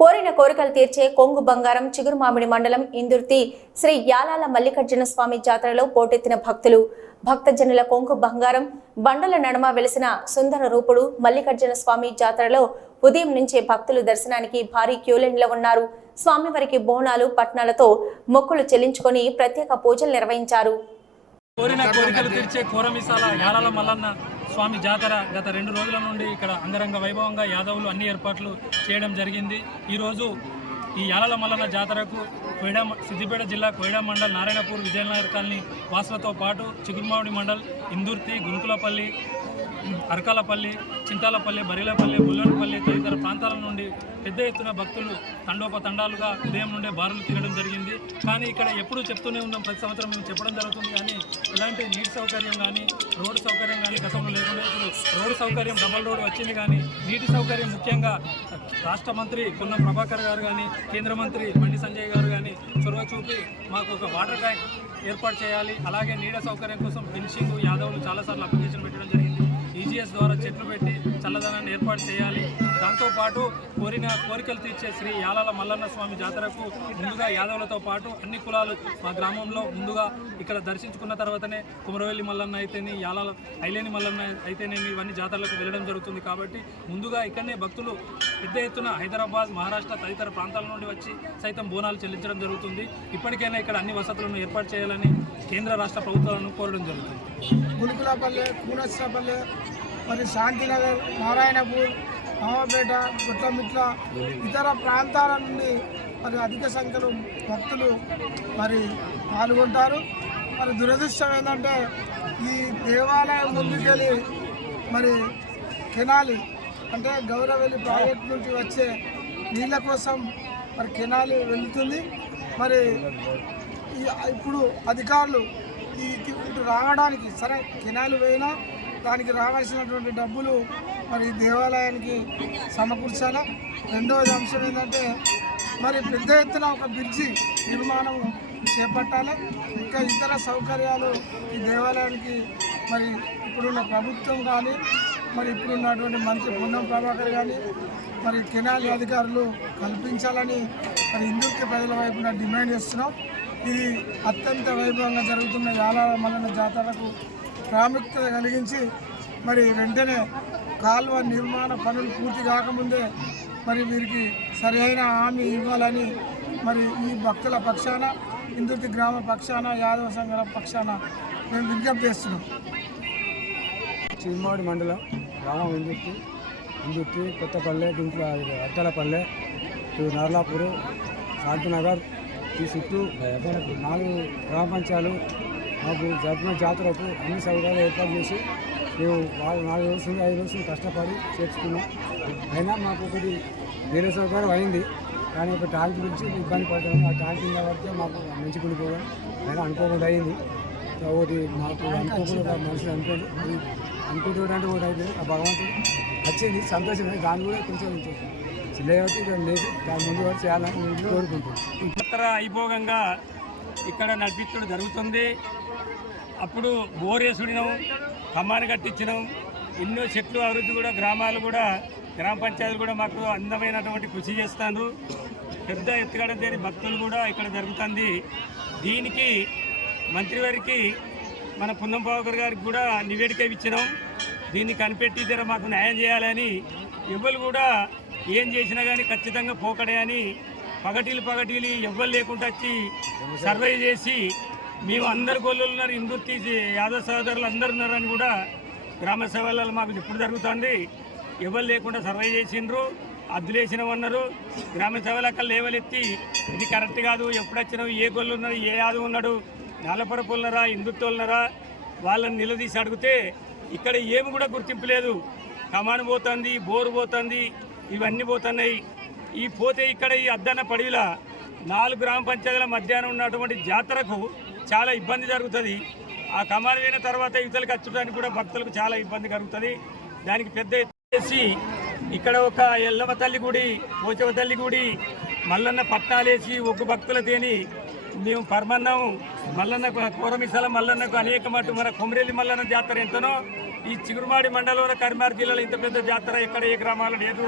కోరిన కోరికలు తీర్చే కొంగు బంగారం చిగురుమామిడి మండలం ఇందుర్తి శ్రీ యాలాల మల్లికార్జున స్వామి జాతరలో పోటెత్తిన భక్తులు. భక్తజనుల కొంగు బంగారం బండల నడమ వెలిసిన సుందర రూపుడు మల్లికార్జున స్వామి జాతరలో ఉదయం నుంచే భక్తులు దర్శనానికి భారీ క్యూలైన్లో ఉన్నారు. స్వామివారికి బోనాలు పట్నాలతో మొక్కులు చెల్లించుకొని ప్రత్యేక పూజలు నిర్వహించారు. కోరిన కోరికలు తీర్చే కోరమిసాల యాలాల మల్లన్న స్వామి జాతర గత రెండు రోజుల నుండి ఇక్కడ అంగరంగ వైభవంగా యాదవులు అన్ని ఏర్పాట్లు చేయడం జరిగింది. ఈరోజు ఈ యాలల మల్లన్న జాతరకు కోయిడా సిద్దిపేట జిల్లా కోయిడా మండల్ నారాయణపూర్ విజయనగర్ కాలనీ వాసులతో పాటు చిగురుమావిడి మండల్ ఇందుర్తి గురుకులపల్లి అరకాలపల్లి చింతాలపల్లి బరిలపల్లి బుల్లనపల్లి తదితర ప్రాంతాల నుండి పెద్ద ఎత్తున భక్తులు తండోపతండాలుగా ఉదయం నుండే బారులు తిరగడం జరిగింది. కానీ ఇక్కడ ఎప్పుడూ చెప్తూనే ఉన్నాం ప్రతి సంవత్సరం మేము చెప్పడం జరుగుతుంది కానీ ఇలాంటి నీటి సౌకర్యం కానీ రోడ్డు సౌకర్యం కానీ గతంలో లేకుండా ఇప్పుడు రోడ్డు సౌకర్యం డబల్ రోడ్ వచ్చింది కానీ నీటి సౌకర్యం ముఖ్యంగా రాష్ట్ర మంత్రి పొన్నం ప్రభాకర్ గారు కానీ కేంద్ర మంత్రి బండి సంజయ్ గారు కానీ చొరవ చూపి మాకు ఒక వాటర్ ట్యాంక్ ఏర్పాటు చేయాలి. అలాగే నీడ సౌకర్యం కోసం ఫెన్సింగ్ యాదవులు చాలాసార్లు అప్లికేషన్ పెట్టడం జరిగింది. ఈజీఎస్ ద్వారా చెట్లు పెట్టి చల్లదనాన్ని ఏర్పాటు చేయాలి. దాంతోపాటు కోరిన కోరికలు తీర్చే శ్రీ యాలాల మల్లన్న స్వామి జాతరకు ముందుగా యాదవులతో పాటు అన్ని కులాలు మా గ్రామంలో ముందుగా ఇక్కడ దర్శించుకున్న తర్వాతనే కుమరవెల్లి మల్లన్న అయితేనే యాలాల ఐలేని మల్లన్న అయితేనేమి ఇవన్నీ జాతరలకు వెళ్ళడం జరుగుతుంది కాబట్టి ముందుగా ఇక్కడనే భక్తులు పెద్ద ఎత్తున హైదరాబాద్ మహారాష్ట్ర తదితర ప్రాంతాల నుండి వచ్చి సైతం బోనాలు చెల్లించడం జరుగుతుంది. ఇప్పటికైనా ఇక్కడ అన్ని వసతులను ఏర్పాటు చేయాలని కేంద్ర రాష్ట్ర ప్రభుత్వాలను కోరడం జరుగుతుంది. గులుకులపల్లె కూనస్రపల్లె మరి శాంతినగర్ నారాయణపూర్ నవాపేట గుట్లమిట్ల ఇతర ప్రాంతాల నుండి మరి అధిక సంఖ్యలో భక్తులు మరి పాల్గొంటారు. మరి దురదృష్టం ఏంటంటే ఈ దేవాలయం ముందుకెళ్ళి మరి కెనాలి అంటే గౌరవెల్లి ప్రాజెక్ట్ నుంచి వచ్చే నీళ్ళ కోసం మరి కెనాలి వెళుతుంది. మరి ఈ ఇప్పుడు అధికారులు ఈ ఇటు రావడానికి సరే కెనాలు పోయినా దానికి రావాల్సినటువంటి డబ్బులు మరి దేవాలయానికి సమకూర్చాలా? రెండవది అంశం ఏంటంటే మరి పెద్ద ఎత్తున ఒక బ్రిడ్జి నిర్మాణం చేపట్టాలి? ఇంకా ఇతర సౌకర్యాలు ఈ దేవాలయానికి మరి ఇప్పుడున్న ప్రభుత్వం కానీ మరి ఇప్పుడున్నటువంటి మంత్రి పొన్నం ప్రభాకర్ కానీ మరి కెనాలి అధికారులు కల్పించాలని మరి హిందుత్వ ప్రజల వైపున డిమాండ్ చేస్తున్నాం. ఇది అత్యంత వైభవంగా జరుగుతున్న యాలాల మల్లన్న జాతరకు ప్రాముఖ్యత కలిగించి మరి వెంటనే కాల్వ నిర్మాణ పనులు పూర్తి కాకముందే మరి వీరికి సరైన హామీ ఇవ్వాలని మరి ఈ భక్తుల పక్షాన ఇందుర్తి గ్రామ పక్షాన యాదవ సంఘాల పక్షాన మేము విజ్ఞప్తి చేస్తున్నాం. చిరుమాడి మండలం గ్రామం ఇందుర్తి ఇందుర్తి కొత్తపల్లె దుంట్ల అద్దలపల్లె నర్లాపూరు శాంతినగర్ ఈ చుట్టూ నాలుగు గ్రామ పంచాయలు మాకు జరిపిన జాతరకు అన్ని సౌకర్యాలు ఏర్పాటు చేసి మేము వాళ్ళు నాలుగు రోజులు ఐదు రోజులు కష్టపడి చేర్చుకున్నాం అయినా మాకు ఒకటి వేరే సౌకర్యం అయింది. కానీ ఒక ట్యాంక్ గురించి ఇబ్బంది పడ్డాము ఆ ట్యాంక్ కింద పడితే మాకు మంచి కుడిపోవడం అయినా అనుకోకుండా అయింది. ఒకటి మాకు అనుకోకుండా మనుషులు అనుకోండి అనుకుంటుంటే ఒకటి అయిపోయింది. ఆ భగవంతుడు వచ్చింది సంతోషమే. దాన్ని కూడా కొంచెం చిల్లయ్యవతి లేదు. దాని ముందు కూడా చేయాలని నేను కోరుకుంటున్నాను అయిపోగంగా ఇక్కడ నడిపించడం జరుగుతుంది. అప్పుడు బోరేసుడినం కమ్మాన్ని కట్టించినాం. ఎన్నో చెట్లు అభివృద్ధి కూడా గ్రామాలు కూడా గ్రామ పంచాయతీలు కూడా మాకు అందమైనటువంటి కృషి చేస్తాను పెద్ద ఎత్తుగడ దేని భక్తులు కూడా ఇక్కడ జరుగుతుంది. దీనికి మంత్రివారికి మన పున్నంబాబు గారికి కూడా నివేదిక ఇచ్చినాం. దీన్ని కనిపెట్టి జర మాకు న్యాయం చేయాలని. ఎవరు కూడా ఏం చేసినా కానీ ఖచ్చితంగా పోకడే అని పగటీలు పగటీలు ఎవ్వరు లేకుండా వచ్చి సర్వే చేసి మేము అందరు గోళ్ళు ఉన్నారు ఇందుర్తి యాదవ సహోదరులు అందరు ఉన్నారని కూడా గ్రామ సభలలో మాకు ఇప్పుడు జరుగుతుంది. ఎవరు లేకుండా సర్వే చేసిండ్రు అద్దులు వేసినవన్నారు గ్రామ సభలకు లేవలెత్తి ఇది కరెక్ట్ కాదు ఎప్పుడు వచ్చినావు ఏ గొల్లు ఉన్నారు ఏ యాదవ్ ఉన్నాడు నాలపరపు ఉన్నారా హిందుత్వం ఉన్నారా వాళ్ళని నిలదీసి అడిగితే ఇక్కడ ఏమి కూడా గుర్తింపు లేదు. కమాను పోతుంది బోరు పోతుంది ఇవన్నీ పోతున్నాయి. ఈ పోతే ఇక్కడ ఈ అద్దన్న పడివిల నాలుగు గ్రామ పంచాయతీల మధ్యాహ్నం ఉన్నటువంటి జాతరకు చాలా ఇబ్బంది జరుగుతుంది. ఆ కమాను పోయిన తర్వాత ఇవతలకి వచ్చడానికి కూడా భక్తులకు చాలా ఇబ్బంది కలుగుతుంది. దానికి పెద్ద ఎత్తున ఇక్కడ ఒక ఎల్లవ తల్లి గుడి పోచవ తల్లి గుడి మల్లన్న పట్టాలేసి ఒగ్గు భక్తుల తేని మేము పరమన్నం మల్లన్న కూరమిసల మల్లన్నకు అనేక మటు మన కొమరేలి మల్లన్న జాతర ఎంతనో ఈ చిగురుమాడి మండలంలో కరిమార్ జిల్లాలో ఇంత పెద్ద జాతర ఎక్కడ ఏ గ్రామాలు లేదు.